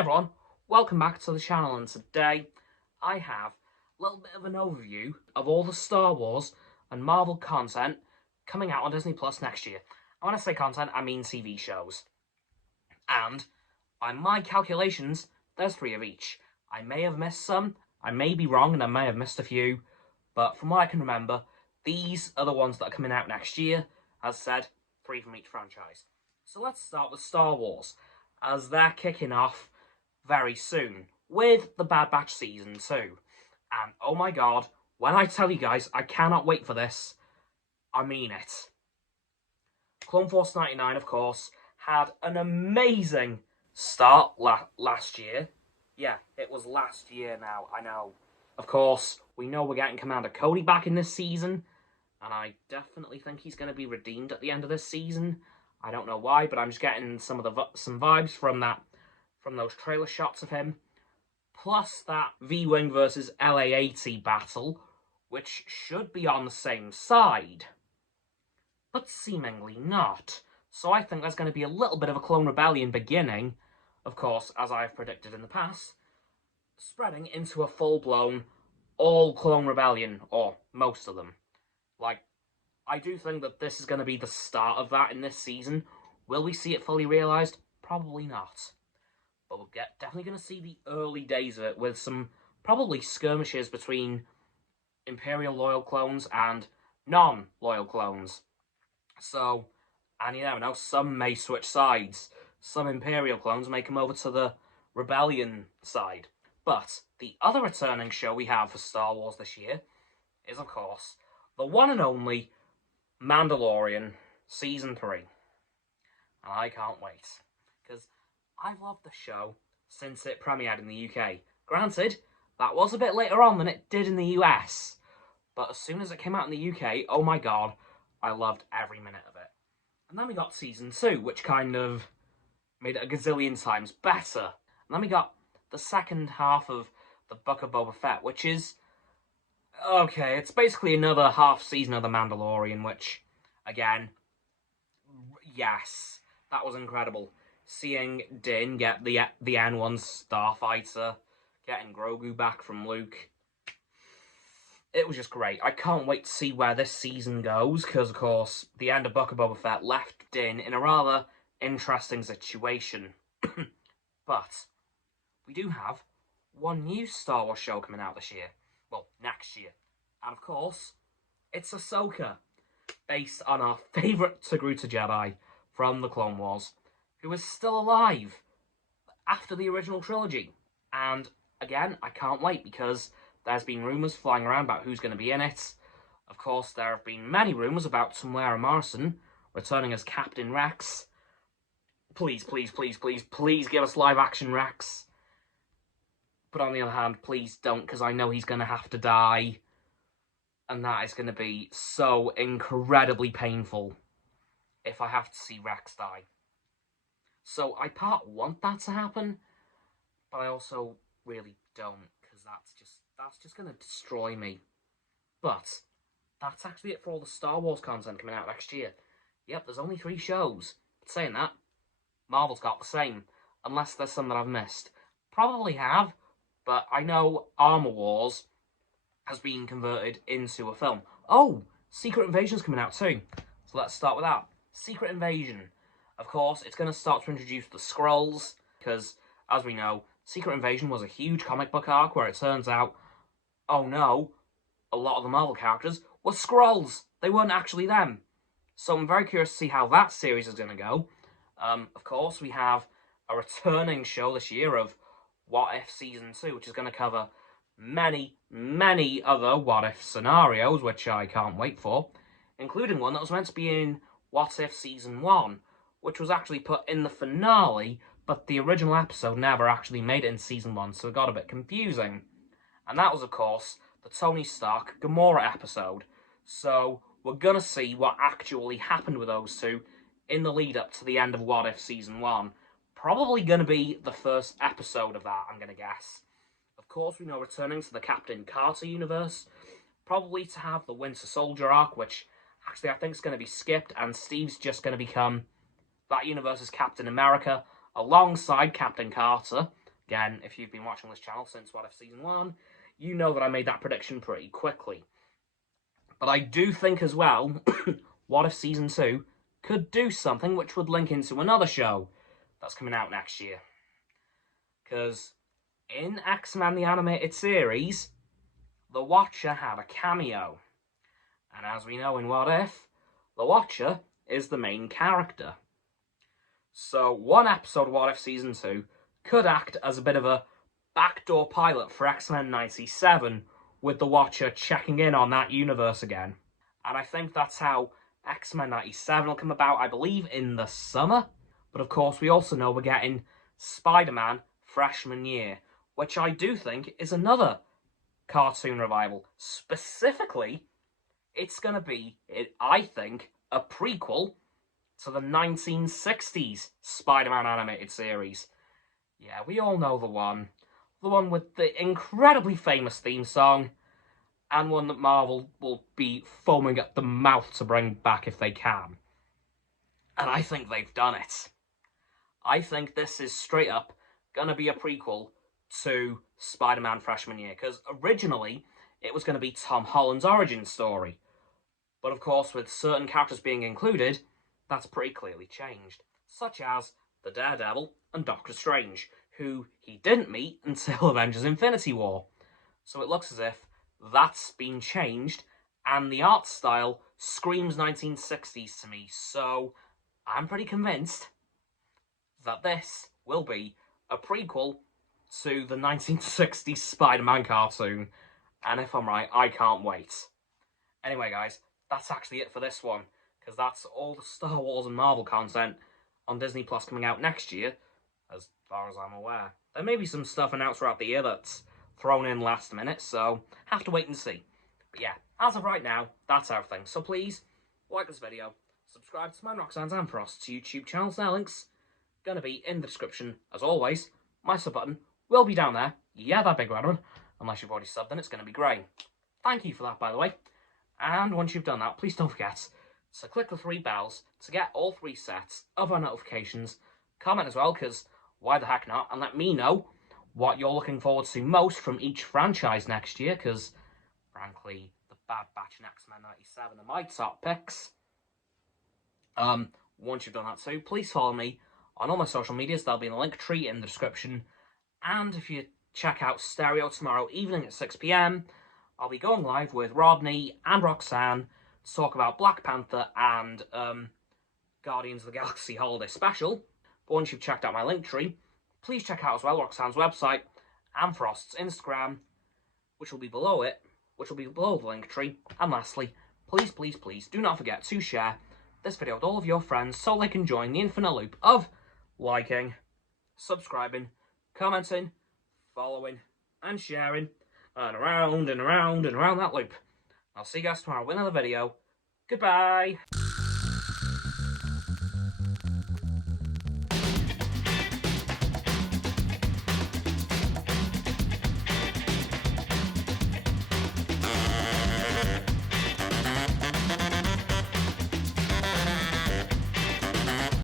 everyone, welcome back to the channel, and today I have a little bit of an overview of all the Star Wars and Marvel content coming out on Disney Plus next year. And when I say content, I mean TV shows. And by my calculations, there's 3 of each. I may have missed some, I may be wrong, and I may have missed a few, but from what I can remember, these are the ones that are coming out next year. As said, 3 from each franchise. So let's start with Star Wars, as they're kicking off very soon with The Bad Batch Season 2. And oh my god, when I tell you guys I cannot wait for this, I mean it. Clone Force 99, of course, had an amazing start last year. Yeah, it was last year now, I know. Of course, we know we're getting Commander Cody back in this season, and I definitely think he's going to be redeemed at the end of this season. I don't know why, but I'm just getting some vibes from those trailer shots of him. Plus that V-Wing versus LA-80 battle, which should be on the same side, but seemingly not. So I think there's going to be a little bit of a clone rebellion beginning, of course, as I've predicted in the past, spreading into a full-blown all-clone rebellion, or most of them. Like, I do think that this is going to be the start of that in this season. Will we see it fully realised? Probably not. But we're definitely going to see the early days of it, with some probably skirmishes between Imperial loyal clones and non-loyal clones. So, and you never know, some may switch sides. Some Imperial clones may come over to the Rebellion side. But the other returning show we have for Star Wars this year is, of course, the one and only Mandalorian Season 3. And I can't wait, because I've loved the show since it premiered in the UK. Granted, that was a bit later on than it did in the US, but as soon as it came out in the UK, oh my god, I loved every minute of it. And then we got Season 2, which kind of made it a gazillion times better. And then we got the second half of the Book of Boba Fett, which is, okay, it's basically another half season of The Mandalorian, which, again, yes, that was incredible. Seeing Din get the N1 starfighter, getting Grogu back from Luke, it was just great. I can't wait to see where this season goes, because, of course, the end of Book of Boba Fett left Din in a rather interesting situation. But we do have one new Star Wars show coming out this year. Well, next year. And, of course, it's Ahsoka, based on our favourite Togruta Jedi from the Clone Wars, who is still alive after the original trilogy. And, again, I can't wait, because there's been rumours flying around about who's going to be in it. Of course, there have been many rumours about Tamara Morrison returning as Captain Rex. Please, please, please, please, please give us live-action Rex. But on the other hand, please don't, because I know he's going to have to die. And that is going to be so incredibly painful if I have to see Rex die. So I part want that to happen, but I also really don't, because that's just going to destroy me. But that's actually it for all the Star Wars content coming out next year. Yep, there's only 3 shows. But saying that, Marvel's got the same, unless there's some that I've missed. Probably have, but I know Armor Wars has been converted into a film. Oh, Secret Invasion's coming out too. So let's start with that. Secret Invasion. Of course, it's going to start to introduce the Skrulls, because, as we know, Secret Invasion was a huge comic book arc where it turns out, oh no, a lot of the Marvel characters were Skrulls. They weren't actually them. So I'm very curious to see how that series is going to go. Of course, we have a returning show this year of What If Season 2, which is going to cover many, many other What If scenarios, which I can't wait for, including one that was meant to be in What If Season 1, which was actually put in the finale, but the original episode never actually made it in Season 1, so it got a bit confusing. And that was, of course, the Tony Stark Gamora episode. So we're going to see what actually happened with those two in the lead-up to the end of What If Season 1. Probably going to be the first episode of that, I'm going to guess. Of course, we know returning to the Captain Carter universe, probably to have the Winter Soldier arc, which actually I think is going to be skipped, and Steve's just going to become that universe's Captain America, alongside Captain Carter, Again, if you've been watching this channel since What If Season 1, you know that I made that prediction pretty quickly. But I do think as well, What If Season 2 could do something which would link into another show that's coming out next year. Because in X-Men the Animated Series, the Watcher had a cameo. And as we know in What If, the Watcher is the main character. So one episode of What If Season 2 could act as a bit of a backdoor pilot for X-Men 97, with the Watcher checking in on that universe again. And I think that's how X-Men 97 will come about, I believe, in the summer. But of course, we also know we're getting Spider-Man Freshman Year, which I do think is another cartoon revival. Specifically, it's going to be, I think, a prequel to the 1960s Spider-Man animated series. Yeah, we all know the one with the incredibly famous theme song, and one that Marvel will be foaming at the mouth to bring back if they can. And I think they've done it. I think this is straight up gonna be a prequel to Spider-Man Freshman Year, because originally it was going to be Tom Holland's origin story. But of course, with certain characters being included, that's pretty clearly changed. Such as the Daredevil and Doctor Strange, who he didn't meet until Avengers Infinity War. So it looks as if that's been changed, and the art style screams 1960s to me, so I'm pretty convinced that this will be a prequel to the 1960s Spider-Man cartoon, and if I'm right, I can't wait. Anyway guys, that's actually it for this one, because that's all the Star Wars and Marvel content on Disney Plus coming out next year, as far as I'm aware. There may be some stuff announced throughout the year that's thrown in last minute, so have to wait and see. But yeah, as of right now, that's everything. So please, like this video, subscribe to my Roxanne's and Frost's YouTube channels. Their links gonna be in the description. As always, my sub button will be down there. Yeah, that big red one. Unless you've already subbed, then it's gonna be grey. Thank you for that, by the way. And once you've done that, please don't forget to click the 3 bells to get all 3 sets of our notifications. Comment as well, because why the heck not? And let me know what you're looking forward to most from each franchise next year, because frankly, The Bad Batch and X-Men 97 are my top picks. Once you've done that too, please follow me on all my social medias. There'll be a link tree in the description. And if you check out Stereo tomorrow evening at 6 PM, I'll be going live with Rodney and Roxanne to talk about Black Panther and Guardians of the Galaxy Holiday Special. But once you've checked out my link tree, please check out as well Roxanne's website and Frost's Instagram, which will be below it, which will be below the link tree. And lastly, please, please, please do not forget to share this video with all of your friends so they can join the infinite loop of liking, subscribing, commenting, following, and sharing, and around and around and around that loop. I'll see you guys tomorrow with another video. Goodbye!